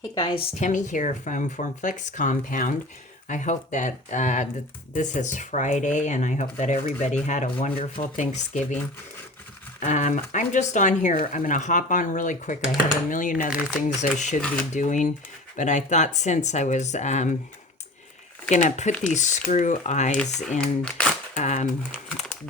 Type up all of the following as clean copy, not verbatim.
Hey guys, Tammy here from Formflex Compound. I hope that this is Friday and I hope that everybody had a wonderful Thanksgiving. I'm just on here. I'm going to hop on really quick. I have a million other things I should be doing, but I thought since I was going to put these screw eyes in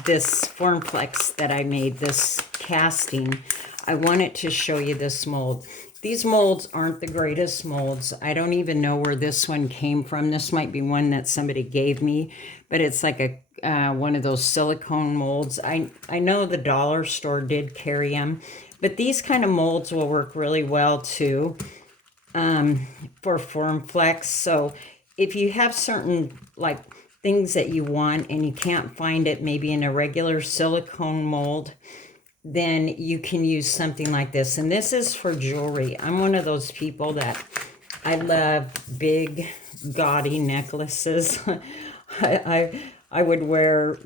this Formflex that I made, this casting, I wanted to show you this mold. These molds aren't the greatest molds. I don't even know where this one came from. This might be one that somebody gave me, but it's like a one of those silicone molds. I know the dollar store did carry them, but these kind of molds will work really well too for Formflex. So if you have certain like things that you want and you can't find it maybe in a regular silicone mold, then you can use something like this. And this is for jewelry. I'm one of those people that I love big, gaudy necklaces. I would wear,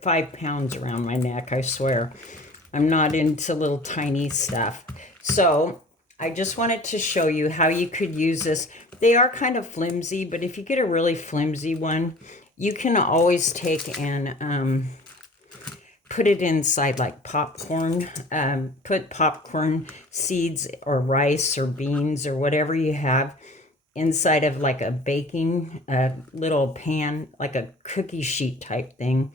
5 pounds around my neck, I swear. I'm not into little tiny stuff. So I just wanted to show you how you could use this. They are kind of flimsy, but if you get a really flimsy one, you can always take and put it inside like popcorn. Put popcorn seeds or rice or beans or whatever you have inside of like a baking little pan, like a cookie sheet type thing.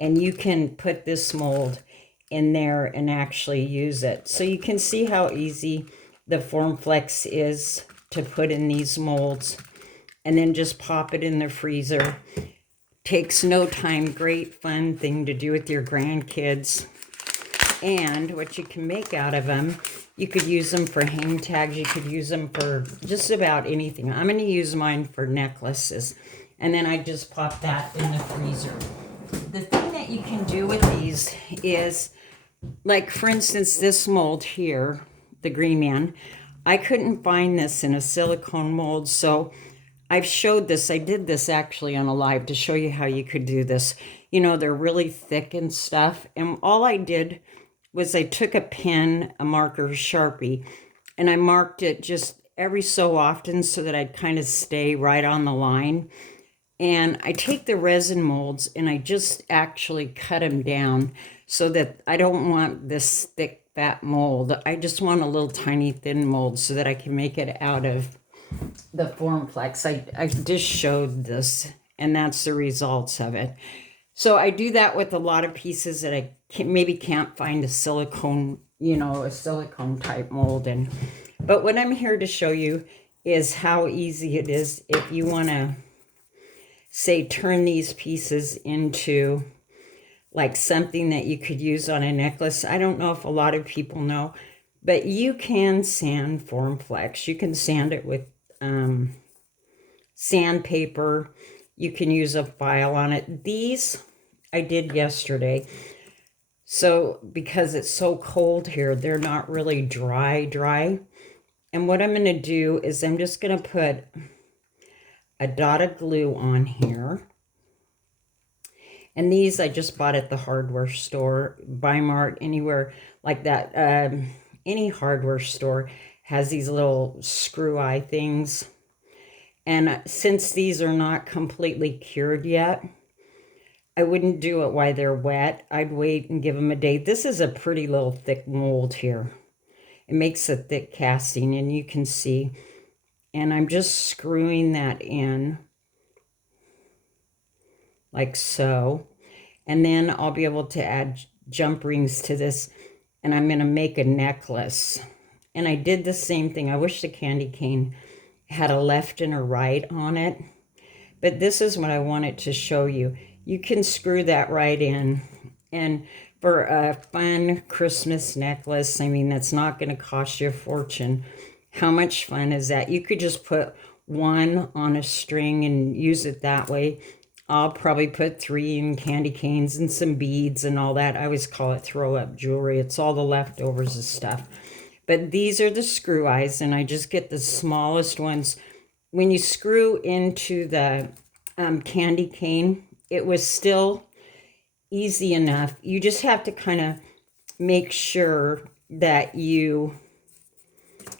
And you can put this mold in there and actually use it. So you can see how easy the Formflex is to put in these molds and then just pop it in the freezer. Takes no time. Great fun thing to do with your grandkids. And what you can make out of them, you could use them for hang tags. You could use them for just about anything. I'm going to use mine for necklaces. And then I just pop that in the freezer. The thing that you can do with these is, like for instance, this mold here, the Green Man, I couldn't find this in a silicone mold, so I've showed this. I did this actually on a live to show you how you could do this. They're really thick and stuff. And all I did was I took a pen, a marker, Sharpie, and I marked it just every so often so that I'd kind of stay right on the line. And I take the resin molds and I just actually cut them down so that I don't want this thick, fat mold. I just want a little tiny, thin mold so that I can make it out of the Formflex. I just showed this, and that's the results of it. So I do that with a lot of pieces that I maybe can't find a silicone, a silicone type mold in. But what I'm here to show you is how easy it is if you want to, say, turn these pieces into like something that you could use on a necklace. I don't know if a lot of people know, but you can sand Formflex. You can sand it with sandpaper. You can use a file on it. These I did yesterday. So because it's so cold here, they're not really dry. And what I'm going to do is I'm just going to put a dot of glue on here. And these I just bought at the hardware store, Weimart, anywhere like that. Any hardware store has these little screw eye things. And since these are not completely cured yet, I wouldn't do it while they're wet. I'd wait and give them a day. This is a pretty little thick mold here. It makes a thick casting, and you can see. And I'm just screwing that in like so. And then I'll be able to add jump rings to this, and I'm going to make a necklace. And I did the same thing. I wish the candy cane had a left and a right on it, but this is what I wanted to show you. You can screw that right in, and for a fun Christmas necklace, I mean, that's not going to cost you a fortune. How much fun is that? You could just put one on a string and use it that way. I'll probably put 3 in candy canes and some beads and all that. I always call it throw up jewelry. It's all the leftovers of stuff. But these are the screw eyes, and I just get the smallest ones. When you screw into the candy cane, it was still easy enough. You just have to kind of make sure that you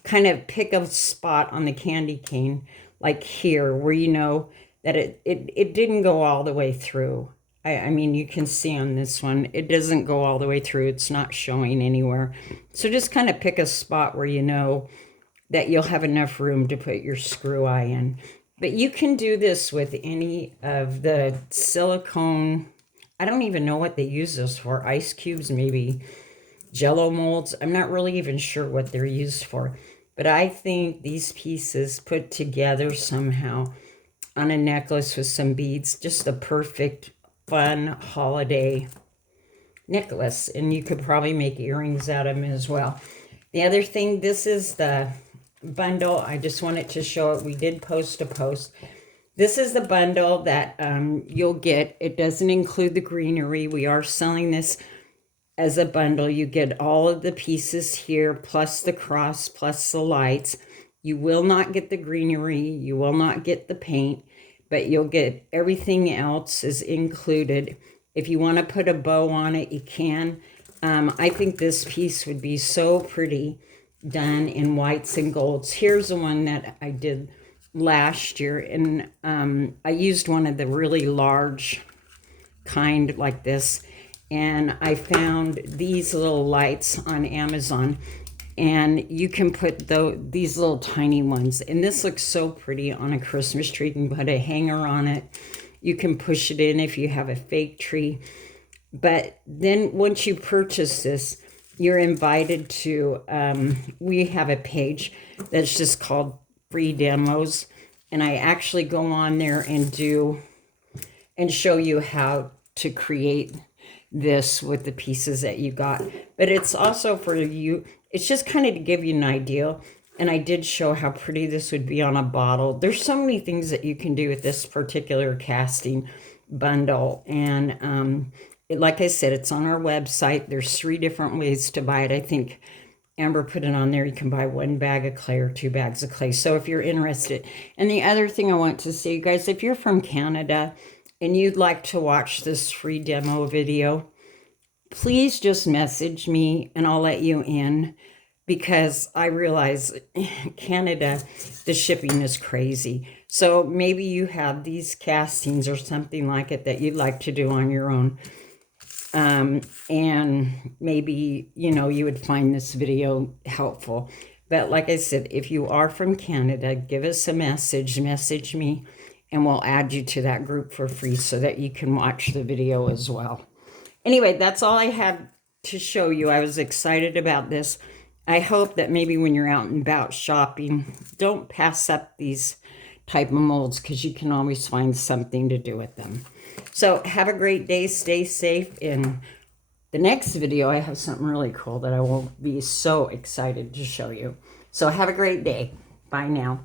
kind of pick a spot on the candy cane, like here, where you know that it didn't go all the way through. I mean, you can see on this one, it doesn't go all the way through. It's not showing anywhere. So just kind of pick a spot where you know that you'll have enough room to put your screw eye in. But you can do this with any of the silicone, I don't even know what they use this for, ice cubes, maybe Jello molds. I'm not really even sure what they're used for. But I think these pieces put together somehow on a necklace with some beads, just a perfect fun holiday necklace. And you could probably make earrings out of them as well. The other thing, this is the bundle. I just wanted to show it. We did post a post. This is the bundle that you'll get. It doesn't include the greenery. We are selling this as a bundle. You get all of the pieces here, plus the cross, plus the lights. You will not get the greenery. You will not get the paint, but you'll get everything else is included. If you want to put a bow on it, you can. I think this piece would be so pretty done in whites and golds. Here's the one that I did last year, and I used one of the really large kind like this, and I found these little lights on Amazon, and you can put these little tiny ones, and this looks so pretty on a Christmas tree. You can put a hanger on it. You can push it in if you have a fake tree. But then once you purchase this, you're invited to, we have a page that's just called Free Demos, and I actually go on there and show you how to create this with the pieces that you got. But it's also for you, it's just kind of to give you an idea. And I did show how pretty this would be on a bottle. There's so many things that you can do with this particular casting bundle. And like I said, it's on our website. There's 3 different ways to buy it. I think Amber put it on there. You can buy 1 bag of clay or 2 bags of clay. So if you're interested. And the other thing I want to say, you guys, if you're from Canada and you'd like to watch this free demo video, please just message me and I'll let you in, because I realize Canada, the shipping is crazy. So maybe you have these castings or something like it that you'd like to do on your own. And maybe, you know, you would find this video helpful. But like I said, if you are from Canada, give us a message me, and we'll add you to that group for free so that you can watch the video as well. Anyway, that's all I have to show you. I was excited about this. I hope that maybe when you're out and about shopping, don't pass up these type of molds, because you can always find something to do with them. So have a great day. Stay safe. In the next video, I have something really cool that I will be so excited to show you. So have a great day. Bye now.